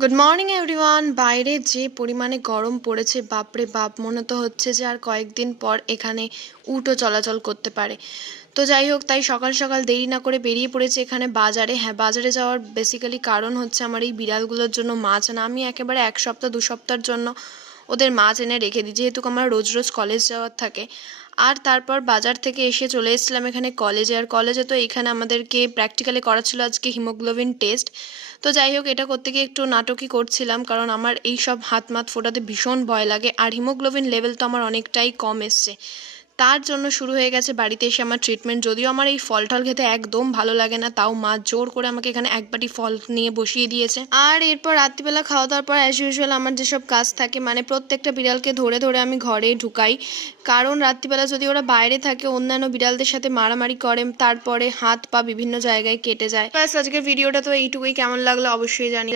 Good morning everyone. বাইরে যে পরিমাণে গরম পড়েছে বাপরে বাপ, মনে তো হচ্ছে যে আর কয়েকদিন পর এখানে উটও চলাচল করতে পারে। তো যাই হোক, তাই সকাল সকাল দেরি না করে বেরিয়ে পড়েছে এখানে বাজারে। হ্যাঁ, বাজারে যাওয়ার বেসিক্যালি কারণ হচ্ছে আমার এই বিড়ালগুলোর জন্য মাছ আনা। আমি একেবারে 1 সপ্তাহ 2 সপ্তাহের জন্য ওদের মাছ এনে রেখে দিই, যেহেতু আমার রোজ রোজ কলেজ যাওয়ার থাকে। আর তারপর বাজার থেকে এসে চলে এসেছিলাম এখানে কলেজে। আর কলেজে তো এখানে আমাদেরকে প্র্যাকটিক্যালি করাচ্ছিল আজকে হিমোগ্লোবিন টেস্ট। তো যাই হোক, এটা করতে গিয়ে একটু নাটকই করছিলাম, কারণ আমার এই সব হাত মাত ফোটাতে ভীষণ ভয় লাগে। আর হিমোগ্লোবিন লেভেল তো আমার অনেকটাই কম এসছে, তার জন্য শুরু হয়ে গেছে বাড়িতে এসে আমার ট্রিটমেন্ট। যদিও আমার এই ফল টল খেতে একদম ভালো লাগে না, তাও মা জোর করে আমাকে এখানে এক বাটি ফল নিয়ে বসিয়ে দিয়েছে। আর এরপর রাত্রিবেলা খাওয়া দাওয়ার পর অ্যাজ ইউজুয়াল আমার যেসব কাজ থাকে, মানে প্রত্যেকটা বিড়ালকে ধরে ধরে আমি ঘরে ঢুকাই, কারণ রাত্রিবেলা যদি ওরা বাইরে থাকে অন্যান্য বিড়ালদের সাথে মারামারি করে, তারপরে হাত পা বিভিন্ন জায়গায় কেটে যায়। ব্যাস, আজকের ভিডিওটা তো এইটুকুই। কেমন লাগলো অবশ্যই জানি।